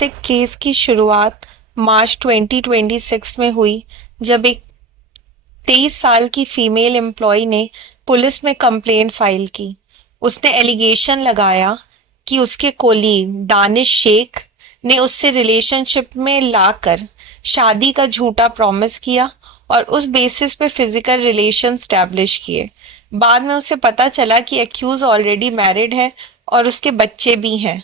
वैसे केस की शुरुआत मार्च 2026 में हुई, जब एक 23 साल की फीमेल एम्प्लॉय ने पुलिस में कंप्लेंट फाइल की। उसने एलिगेशन लगाया कि उसके कोलीग दानिश शेख ने उससे रिलेशनशिप में लाकर शादी का झूठा प्रॉमिस किया और उस बेसिस पे फिजिकल रिलेशन स्टैब्लिश किए। बाद में उसे पता चला कि एक्यूज ऑलरेडी मैरिड है और उसके बच्चे भी हैं।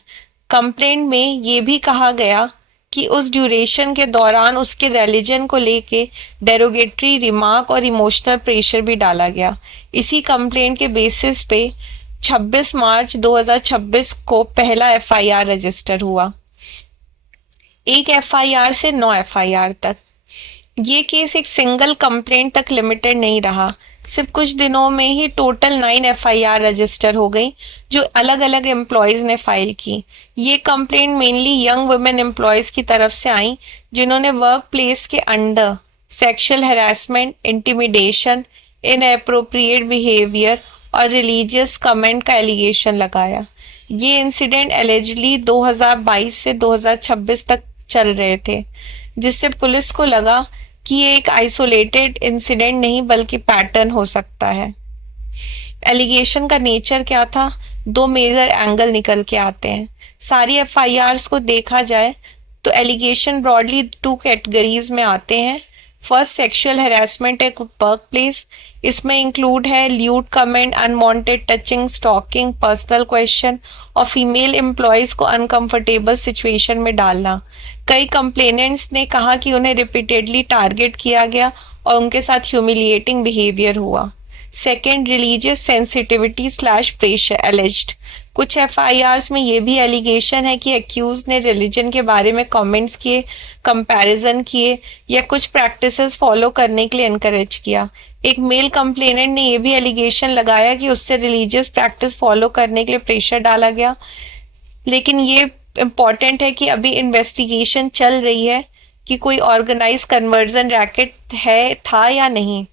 कंप्लेंट में ये भी कहा गया कि उस ड्यूरेशन के दौरान उसके रिलीजन को लेके डेरोगेटरी रिमार्क और इमोशनल प्रेशर भी डाला गया। इसी कंप्लेंट के बेसिस पे 26 मार्च 2026 को पहला एफआईआर रजिस्टर हुआ। एक एफआईआर से 9 एफआईआर तक। ये केस एक सिंगल कंप्लेंट तक लिमिटेड नहीं रहा। सिर्फ कुछ दिनों में ही टोटल 9 एफआईआर रजिस्टर हो गई, जो अलग अलग एम्प्लॉयज़ ने फाइल की। ये complaint mainly young women employees की तरफ से आई, जिन्होंने वर्क प्लेस के under sexual harassment, intimidation, inappropriate behaviour और रिलीजियस कमेंट का एलिगेशन लगाया। ये इंसिडेंट एलिजिडली 2022 से 2026 तक चल रहे थे, जिससे पुलिस को लगा कि ये एक आइसोलेटेड इंसिडेंट नहीं बल्कि पैटर्न हो सकता है। एलिगेशन का नेचर क्या था? 2 मेजर एंगल निकल के आते हैं। सारी एफआईआर्स को देखा जाए तो एलिगेशन ब्रॉडली 2 कैटेगरीज में आते हैं। First, sexual harassment at work place. इसमें इंक्लूड है lewd comment, unwanted touching, stalking, personal question और फीमेल एम्प्लॉयज़ को अनकंफर्टेबल सिचुएशन में डालना। कई कंप्लेनेंट्स ने कहा कि उन्हें रिपीटेडली टारगेट किया गया और उनके साथ ह्यूमिलिएटिंग बिहेवियर हुआ। Second, religious sensitivity slash pressure एलिज्ड। कुछ एफआईआर्स में ये भी एलिगेशन है कि एक्यूज ने रिलीजन के बारे में कमेंट्स किए, कंपैरिजन किए या कुछ प्रैक्टिसेस फॉलो करने के लिए एनकरेज किया। एक मेल कंप्लेनेंट ने यह भी एलिगेशन लगाया कि उससे रिलीजियस प्रैक्टिस फॉलो करने के लिए प्रेशर डाला गया। लेकिन ये इम्पॉर्टेंट है कि अभी इन्वेस्टिगेशन चल रही है कि कोई ऑर्गेनाइज कन्वर्जन रैकेट था या नहीं।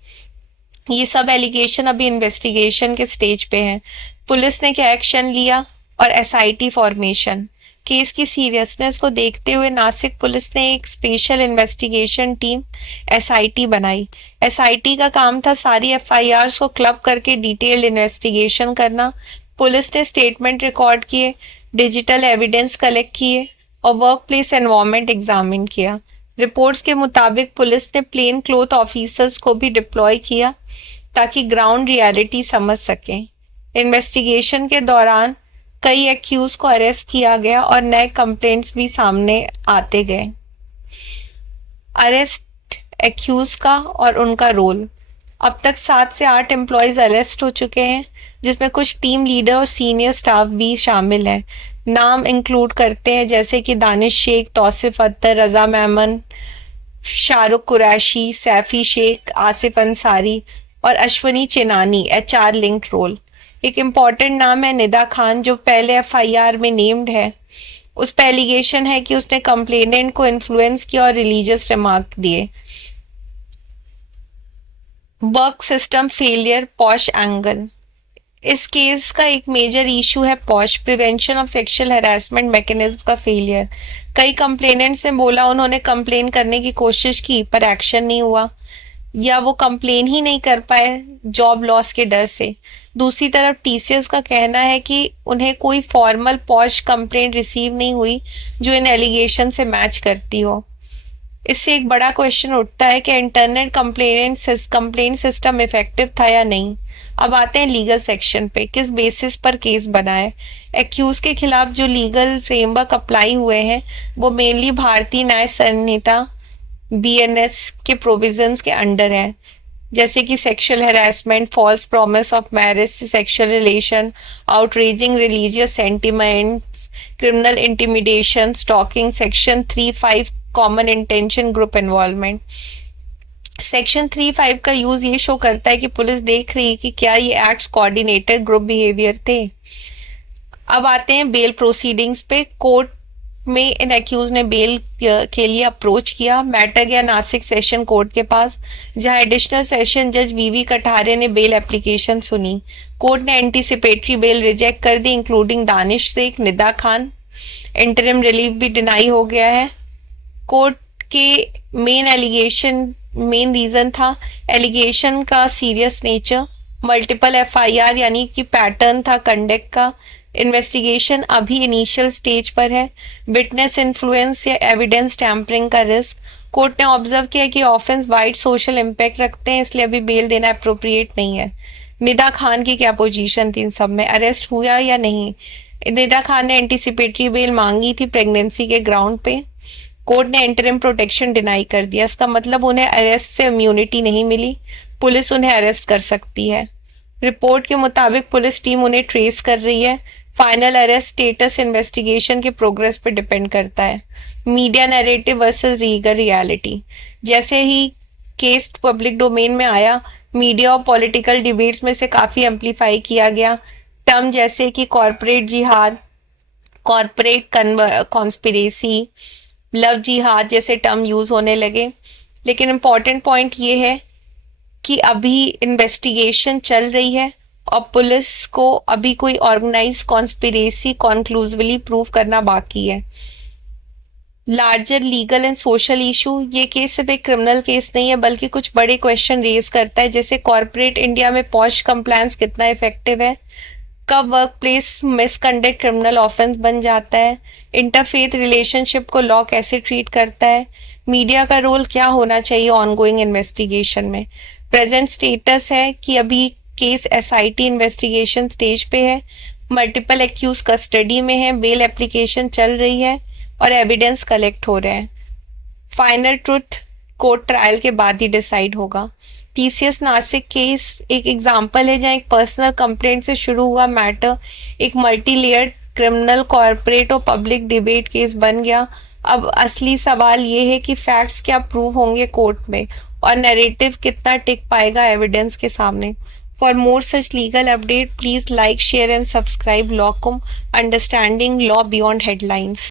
ये सब एलिगेशन अभी इन्वेस्टिगेशन के स्टेज पे हैं। पुलिस ने क्या एक्शन लिया और एसआईटी फॉर्मेशन। केस की सीरियसनेस को देखते हुए नासिक पुलिस ने एक स्पेशल इन्वेस्टिगेशन टीम एसआईटी बनाई। एसआईटी का काम था सारी एफआईआर्स को क्लब करके डिटेल्ड इन्वेस्टिगेशन करना। पुलिस ने स्टेटमेंट रिकॉर्ड किए, डिजिटल एविडेंस कलेक्ट किए और वर्क प्लेस एनवायरनमेंट एग्जामिन किया। रिपोर्ट्स के मुताबिक पुलिस ने प्लेन क्लोथ ऑफिसर्स को भी डिप्लॉय किया ताकि ग्राउंड रियलिटी समझ सकें। इन्वेस्टिगेशन के दौरान कई एक्यूज को अरेस्ट किया गया और नए कंप्लेंट्स भी सामने आते गए। अरेस्ट एक्यूज का और उनका रोल। अब तक 7 से 8 एम्प्लॉयज़ अरेस्ट हो चुके हैं, जिसमें कुछ टीम लीडर और सीनियर स्टाफ भी शामिल हैं। नाम इंक्लूड करते हैं जैसे कि दानिश शेख, तौसिफ अख्तर, रजा मेमन, शाहरुख कुरैशी, सैफी शेख, आसिफ अंसारी और Ashwani Chenani HR linked role. एक इम्पॉर्टेंट नाम है निदा खान, जो पहले एफआईआर में नेम्ड है। उस पर एलिगेशन है कि उसने कंप्लेनेंट को इन्फ्लुएंस किया और रिलीजियस रिमार्क दिए। Work system failure, posh angle. इस केस का एक मेजर इशू है posh, prevention of sexual harassment mechanism का फेलियर। कई कंप्लेनेंट्स ने बोला उन्होंने कंप्लेन करने की कोशिश की पर एक्शन नहीं हुआ, या वो कंप्लेन ही नहीं कर पाए जॉब लॉस के डर से। दूसरी तरफ टीसीएस का कहना है कि उन्हें कोई फॉर्मल पॉश कंप्लेंट रिसीव नहीं हुई जो इन एलिगेशन से मैच करती हो। इससे एक बड़ा क्वेश्चन उठता है कि इंटरनेट कंप्लेंट सिस्टम इफेक्टिव था या नहीं। अब आते हैं लीगल सेक्शन पे। किस बेसिस पर केस बना है? एक्यूज के खिलाफ जो लीगल फ्रेमवर्क अप्लाई हुए हैं वो मेनली भारतीय न्याय संहिता बीएनएस के प्रोविजंस के अंडर है, जैसे कि sexual harassment, false promise of marriage, sexual relation, outraging religious sentiments, criminal intimidation, stalking, section 3(5) common intention group involvement. Section 3(5) का यूज ये शो करता है कि पुलिस देख रही है कि क्या ये एक्ट्स कोऑर्डिनेटेड ग्रुप बिहेवियर थे। अब आते हैं बेल प्रोसीडिंग्स पे। कोर्ट में इन एक्यूज ने बेल के लिए अप्रोच किया। मैटर गया नासिक सेशन कोर्ट के पास, जहां एडिशनल सेशन जज वीवी कठारे ने बेल एप्लीकेशन सुनी। कोर्ट ने एंटीसिपेटरी बेल रिजेक्ट कर दी, including Danish Shaikh, Nida Khan interim relief भी डिनाई हो गया है। कोर्ट के मेन रीजन था एलिगेशन का सीरियस नेचर, मल्टीपल एफआईआर यानी कि पैटर्न था कंडक्ट का, इन्वेस्टिगेशन अभी इनिशियल स्टेज पर है, विटनेस इन्फ्लुएंस या एविडेंस टैम्परिंग का रिस्क। कोर्ट ने ऑब्जर्व किया कि ऑफेंस वाइड सोशल इम्पैक्ट रखते हैं, इसलिए अभी बेल देना अप्रोप्रिएट नहीं है। निदा खान की क्या पोजीशन थी इन सब में, अरेस्ट हुआ या नहीं? निदा खान ने एंटीसिपेटरी बेल मांगी थी प्रेगनेंसी के ग्राउंड पे, कोर्ट ने इंटरिम प्रोटेक्शन डिनाई कर दिया। इसका मतलब उन्हें अरेस्ट से इम्यूनिटी नहीं मिली, पुलिस उन्हें अरेस्ट कर सकती है। रिपोर्ट के मुताबिक पुलिस टीम उन्हें ट्रेस कर रही है। फाइनल अरेस्ट स्टेटस इन्वेस्टिगेशन के प्रोग्रेस पर डिपेंड करता है। Media narrative versus legal reality. जैसे ही केस पब्लिक डोमेन में आया, मीडिया और पॉलिटिकल डिबेट्स में से काफ़ी एम्पलीफाई किया गया। टर्म जैसे कि कॉरपोरेट जिहाद, कॉरपोरेट कॉन्स्पिरेसी, लव जिहाद जैसे टर्म यूज़ होने लगे। लेकिन इम्पॉर्टेंट पॉइंट ये है कि अभी इन्वेस्टिगेशन चल रही है और पुलिस को अभी कोई ऑर्गेनाइज कॉन्स्पिरेसी कॉन्क्लूसिवली प्रूव करना बाकी है। Larger legal and social issue, ये केस सिर्फ एक क्रिमिनल केस नहीं है बल्कि कुछ बड़े क्वेश्चन रेज करता है, जैसे कॉरपोरेट इंडिया में पॉश कंप्लायंस कितना इफेक्टिव है, कब work place misconduct criminal offence बन जाता है, इंटरफेथ रिलेशनशिप को लॉ कैसे ट्रीट करता है, मीडिया का रोल क्या होना चाहिए ऑनगोइंग इन्वेस्टिगेशन में। प्रेजेंट स्टेटस है कि अभी केस एसआईटी इन्वेस्टिगेशन स्टेज पे है, मल्टीपल एक्यूज कस्टडी में है, बेल एप्लीकेशन चल रही है और एविडेंस कलेक्ट हो रहे हैं। फाइनल ट्रुथ कोर्ट ट्रायल के बाद ही डिसाइड होगा। टीसीएस नासिक केस एक एग्जाम्पल है जहाँ एक पर्सनल कंप्लेंट से शुरू हुआ मैटर एक मल्टी लेयर्ड क्रिमिनल, कॉर्पोरेट और पब्लिक डिबेट केस बन गया। अब असली सवाल ये है कि फैक्ट्स क्या प्रूव होंगे कोर्ट में और नैरेटिव कितना टिक पाएगा एविडेंस के सामने। For more such legal update please like, share and subscribe Lawcum, understanding law beyond headlines.